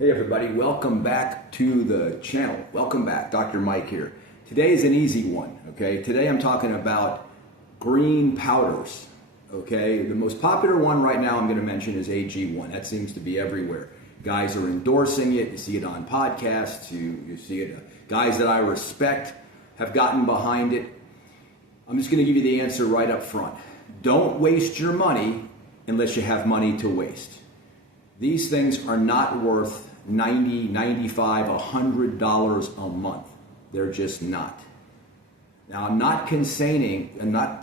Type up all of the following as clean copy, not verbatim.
Hey everybody, welcome back to the channel. Welcome back, Dr. Mike here. Today is an easy one, okay? Today I'm talking about green powders, okay? The most popular one right now I'm gonna mention is Ag1. That seems to be everywhere. Guys are endorsing it, you see it on podcasts, you see it, guys that I respect have gotten behind it. I'm just gonna give you the answer right up front. Don't waste your money unless you have money to waste. These things are not worth $90, $95, $100 a month. They're just not. Now, I'm not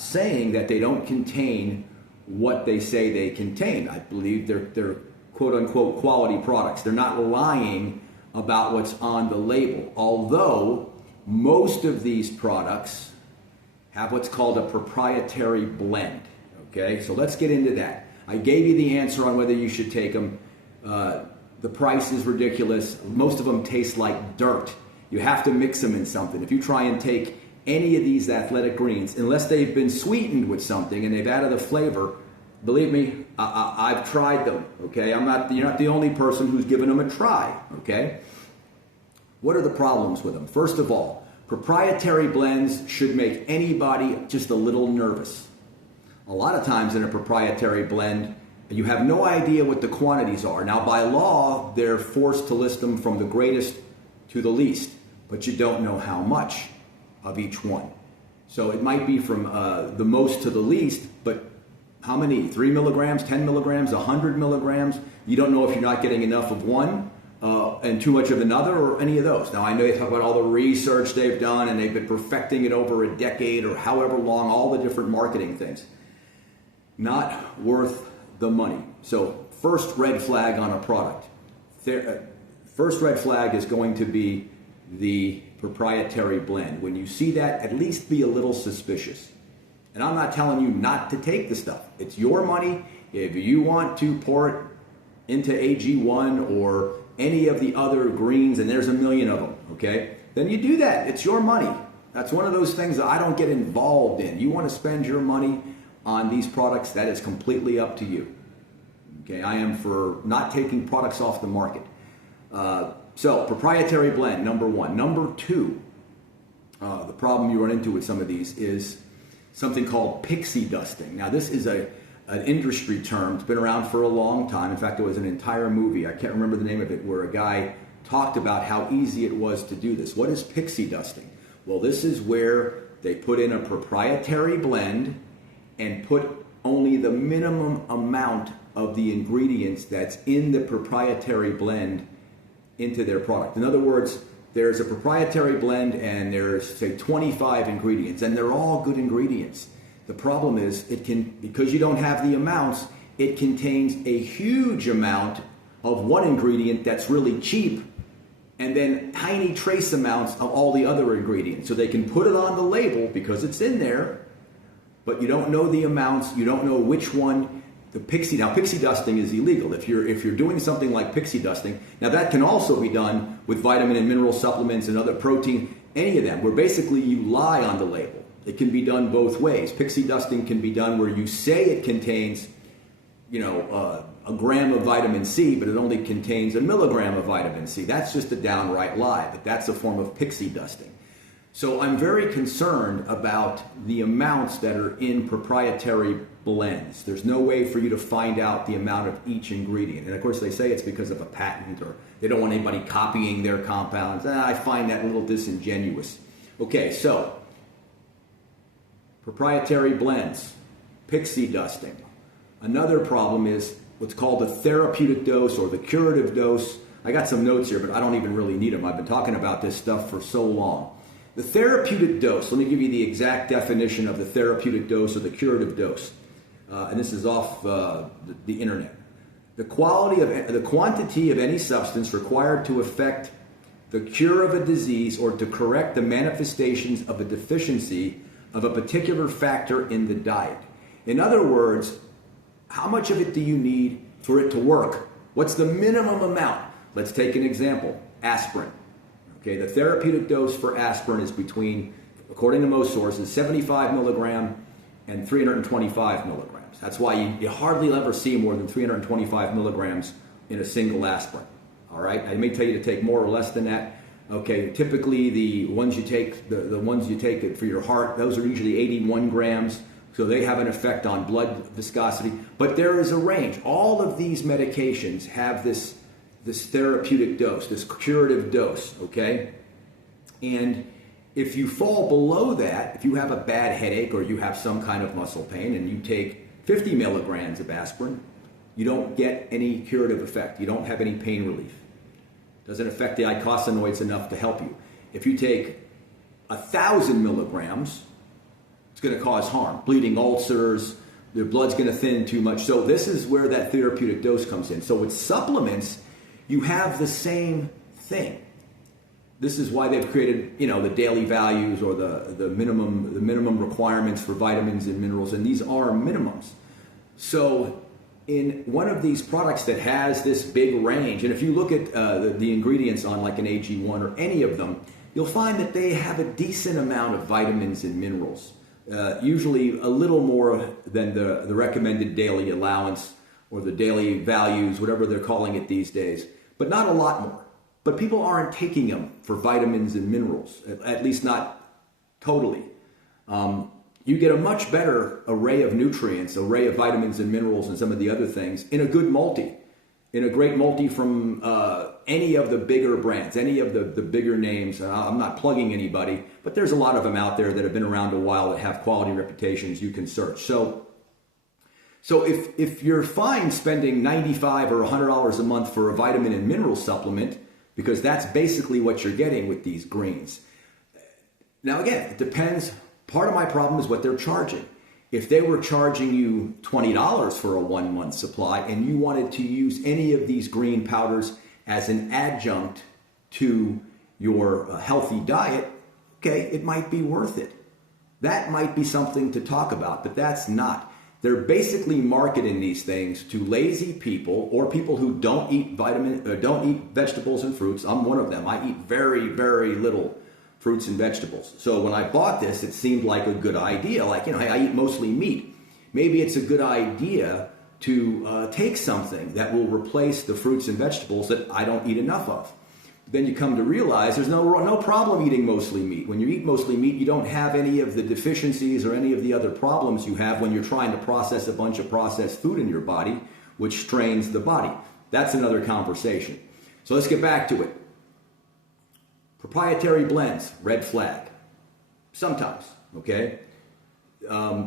saying that they don't contain what they say they contain. I believe they're quote unquote quality products. They're not lying about what's on the label. Although most of these products have what's called a proprietary blend. Okay, so let's get into that. I gave you the answer on whether you should take them. The price is ridiculous. Most of them taste like dirt. You have to mix them in something. If you try and take any of these athletic greens, unless they've been sweetened with something and they've added a flavor, believe me, I've tried them. Okay, you're not the only person who's given them a try. Okay, what are the problems with them? First of all, proprietary blends should make anybody just a little nervous. A lot of times in a proprietary blend, you have no idea what the quantities are. Now, by law, they're forced to list them from the greatest to the least, but you don't know how much of each one. So it might be from the most to the least, but how many? 3 milligrams, 10 milligrams, 100 milligrams? You don't know if you're not getting enough of one and too much of another or any of those. Now, I know they talk about all the research they've done and they've been perfecting it over a decade or however long, all the different marketing things. Not worth the money. So first red flag on a product. First red flag is going to be the proprietary blend. When you see that, at least be a little suspicious. And I'm not telling you not to take the stuff. It's your money. If you want to pour it into Ag1 or any of the other greens, and there's a million of them, okay? Then you do that. It's your money. That's one of those things that I don't get involved in. You want to spend your money on these products, that is completely up to you. Okay, I am for not taking products off the market. So proprietary blend, number one. Number two, the problem you run into with some of these is something called pixie dusting. Now this is an industry term. It's been around for a long time. In fact, there was an entire movie, I can't remember the name of it, where a guy talked about how easy it was to do this. What is pixie dusting? Well, this is where they put in a proprietary blend and put only the minimum amount of the ingredients that's in the proprietary blend into their product. In other words, there's a proprietary blend and there's, say, 25 ingredients, and they're all good ingredients. The problem is, because you don't have the amounts, it contains a huge amount of one ingredient that's really cheap, and then tiny trace amounts of all the other ingredients. So they can put it on the label because it's in there, but you don't know the amounts, you don't know which one. Now pixie dusting is illegal. If you're doing something like pixie dusting, now that can also be done with vitamin and mineral supplements and other protein, any of them, where basically you lie on the label. It can be done both ways. Pixie dusting can be done where you say it contains, a gram of vitamin C, but it only contains a milligram of vitamin C. That's just a downright lie, but that's a form of pixie dusting. So I'm very concerned about the amounts that are in proprietary blends. There's no way for you to find out the amount of each ingredient. And of course they say it's because of a patent or they don't want anybody copying their compounds. I find that a little disingenuous. Okay, so proprietary blends, pixie dusting. Another problem is what's called the therapeutic dose or the curative dose. I got some notes here, but I don't even really need them. I've been talking about this stuff for so long. The therapeutic dose, let me give you the exact definition of the therapeutic dose or the curative dose. And this is off the internet. The quantity of any substance required to effect the cure of a disease or to correct the manifestations of a deficiency of a particular factor in the diet. In other words, how much of it do you need for it to work? What's the minimum amount? Let's take an example, aspirin. Okay, the therapeutic dose for aspirin is between, according to most sources, 75 milligram and 325 milligrams. That's why you hardly ever see more than 325 milligrams in a single aspirin. All right, I may tell you to take more or less than that. Okay, typically the ones you take, the ones you take for your heart, those are usually 81 grams. So they have an effect on blood viscosity. But there is a range. All of these medications have this therapeutic dose, this curative dose, okay? And if you fall below that, if you have a bad headache or you have some kind of muscle pain and you take 50 milligrams of aspirin, you don't get any curative effect. You don't have any pain relief. Doesn't affect the eicosanoids enough to help you. If you take 1,000 milligrams, it's going to cause harm, bleeding ulcers, their blood's going to thin too much. So this is where that therapeutic dose comes in. So with supplements, you have the same thing. This is why they've created, the daily values or the minimum requirements for vitamins and minerals, and these are minimums. So in one of these products that has this big range, and if you look at the ingredients on like an Ag1 or any of them, you'll find that they have a decent amount of vitamins and minerals. Usually a little more than the recommended daily allowance or the daily values, whatever they're calling it these days, but not a lot more. But people aren't taking them for vitamins and minerals, at least not totally. You get a much better array of nutrients, array of vitamins and minerals and some of the other things in a good multi, in a great multi from any of the bigger brands, any of the bigger names. I'm not plugging anybody, but there's a lot of them out there that have been around a while that have quality reputations you can search. So if you're fine spending $95 or $100 a month for a vitamin and mineral supplement, because that's basically what you're getting with these greens. Now again, it depends. Part of my problem is what they're charging. If they were charging you $20 for a 1 month supply and you wanted to use any of these green powders as an adjunct to your healthy diet, okay, it might be worth it. That might be something to talk about, but that's not. They're basically marketing these things to lazy people or people who don't eat vegetables and fruits. I'm one of them. I eat very, very little fruits and vegetables. So when I bought this, it seemed like a good idea. Like, I eat mostly meat. Maybe it's a good idea to take something that will replace the fruits and vegetables that I don't eat enough of. Then you come to realize there's no problem eating mostly meat. When you eat mostly meat, you don't have any of the deficiencies or any of the other problems you have when you're trying to process a bunch of processed food in your body, which strains the body. That's another conversation. So let's get back to it. Proprietary blends, red flag. Sometimes, okay?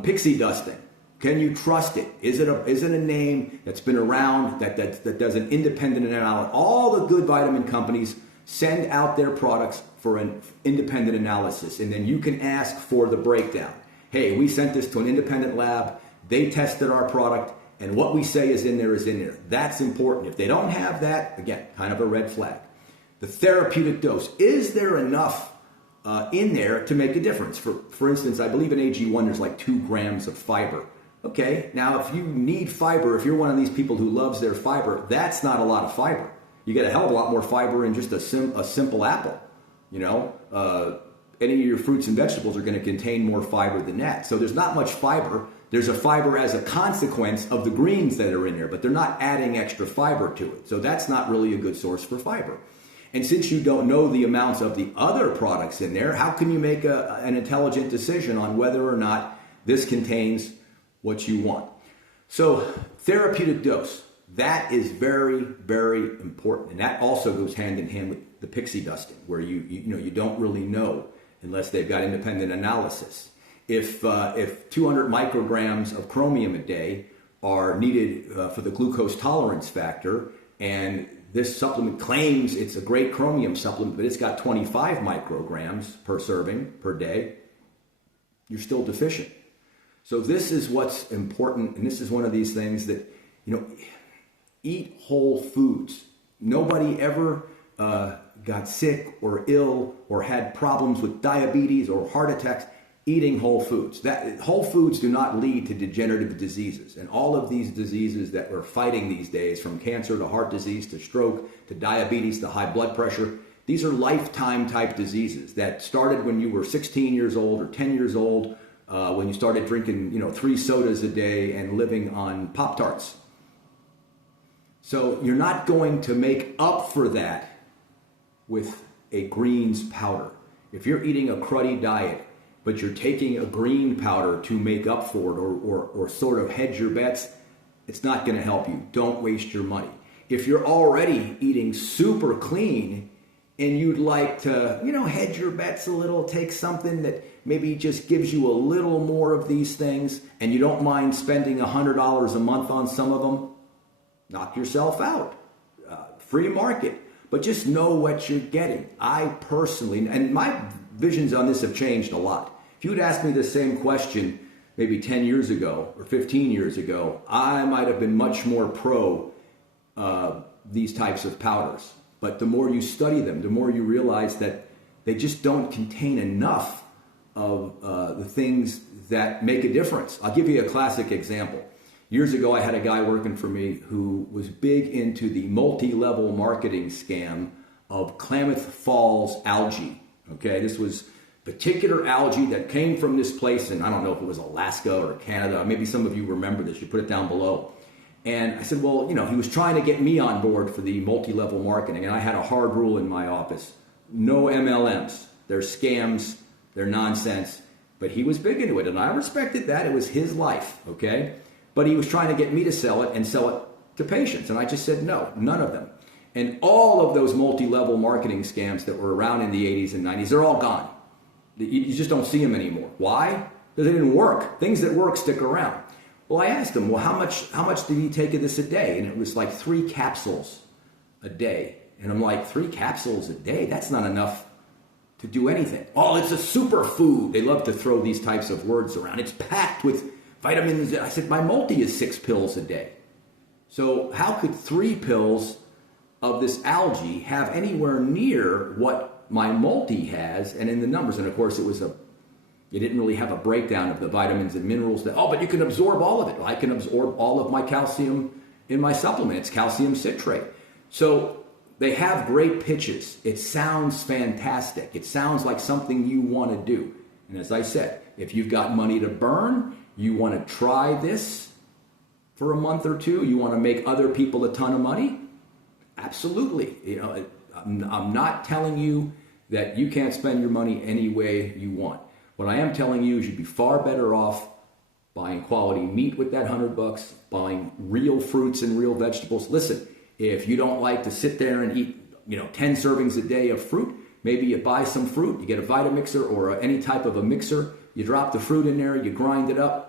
Pixie dusting. Can you trust it? Is it a name that's been around, that does an independent analysis? All the good vitamin companies send out their products for an independent analysis, and then you can ask for the breakdown. Hey, we sent this to an independent lab, they tested our product, and what we say is in there is in there. That's important. If they don't have that, again, kind of a red flag. The therapeutic dose. Is there enough in there to make a difference? For instance, I believe in Ag1 there's like 2 grams of fiber. Okay, now if you need fiber, if you're one of these people who loves their fiber, that's not a lot of fiber. You get a hell of a lot more fiber in just a simple apple. Any of your fruits and vegetables are going to contain more fiber than that. So there's not much fiber. There's a fiber as a consequence of the greens that are in there, but they're not adding extra fiber to it. So that's not really a good source for fiber. And since you don't know the amounts of the other products in there, how can you make an intelligent decision on whether or not this contains what you want? So therapeutic dose, that is very, very important. And that also goes hand in hand with the pixie dusting, where you don't really know unless they've got independent analysis. If 200 micrograms of chromium a day are needed for the glucose tolerance factor, and this supplement claims it's a great chromium supplement, but it's got 25 micrograms per serving per day, you're still deficient. So this is what's important, and this is one of these things that, eat whole foods. Nobody ever got sick or ill or had problems with diabetes or heart attacks eating whole foods. Whole foods do not lead to degenerative diseases. And all of these diseases that we're fighting these days, from cancer to heart disease to stroke to diabetes to high blood pressure, these are lifetime type diseases that started when you were 16 years old or 10 years old, when you started drinking 3 sodas a day and living on Pop-Tarts. So you're not going to make up for that with a greens powder. If you're eating a cruddy diet, but you're taking a green powder to make up for it or sort of hedge your bets, it's not going to help you. Don't waste your money. If you're already eating super clean and you'd like to, hedge your bets a little, take something that maybe just gives you a little more of these things, and you don't mind spending $100 a month on some of them, knock yourself out. Free market. But just know what you're getting. I personally, and my visions on this have changed a lot. If you would ask me the same question maybe 10 years ago or 15 years ago, I might have been much more pro these types of powders. But the more you study them, the more you realize that they just don't contain enough of the things that make a difference. I'll give you a classic example. Years ago, I had a guy working for me who was big into the multi-level marketing scam of Klamath Falls algae. Okay, this was particular algae that came from this place, and I don't know if it was Alaska or Canada. Maybe some of you remember this. You put it down below. And I said, well, he was trying to get me on board for the multi-level marketing, and I had a hard rule in my office. No MLMs. They're scams. They're nonsense. But he was big into it, and I respected that. It was his life, okay? But he was trying to get me to sell it and sell it to patients. And I just said, no, none of them. And all of those multi-level marketing scams that were around in the 80s and 90s, they're all gone. You just don't see them anymore. Why? Because they didn't work. Things that work stick around. Well, I asked him, well, how much did he take of this a day? And it was like 3 capsules a day. And I'm like, 3 capsules a day? That's not enough to do anything. Oh, it's a superfood. They love to throw these types of words around. It's packed with vitamins. I said, my multi is 6 pills a day. So how could 3 pills of this algae have anywhere near what my multi has and in the numbers? And of course, you didn't really have a breakdown of the vitamins and minerals but you can absorb all of it. I can absorb all of my calcium in my supplement. It's calcium citrate. So they have great pitches. It sounds fantastic. It sounds like something you want to do. And as I said, if you've got money to burn, you want to try this for a month or two, you want to make other people a ton of money, absolutely. I'm not telling you that you can't spend your money any way you want. What I am telling you is you'd be far better off buying quality meat with that $100, buying real fruits and real vegetables. Listen, if you don't like to sit there and eat 10 servings a day of fruit, maybe you buy some fruit, you get a Vitamixer or any type of a mixer, you drop the fruit in there, you grind it up,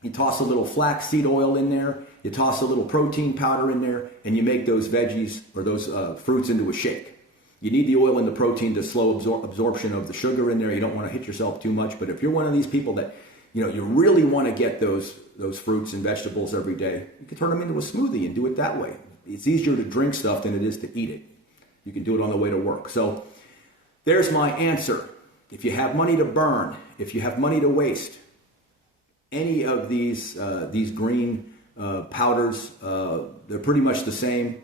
you toss a little flaxseed oil in there, you toss a little protein powder in there, and you make those veggies or those fruits into a shake. You need the oil and the protein to slow absorption of the sugar in there. You don't want to hit yourself too much, but if you're one of these people that you really want to get those fruits and vegetables every day, you can turn them into a smoothie and do it that way. It's easier to drink stuff than it is to eat it. You can do it on the way to work. So there's my answer. If you have money to burn, if you have money to waste, any of these green powders, they're pretty much the same.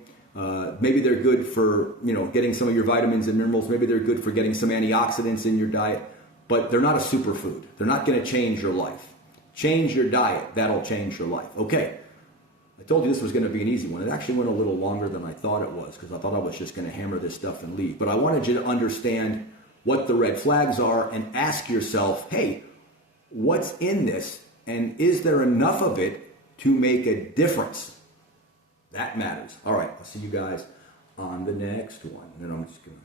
Maybe they're good for getting some of your vitamins and minerals. Maybe they're good for getting some antioxidants in your diet, but they're not a superfood. They're not going to change your life. Change your diet. That'll change your life. Okay. I told you this was going to be an easy one. It actually went a little longer than I thought it was because I thought I was just going to hammer this stuff and leave. But I wanted you to understand what the red flags are and ask yourself, hey, what's in this? And is there enough of it to make a difference? That matters. All right. I'll see you guys on the next one. And I'm just going to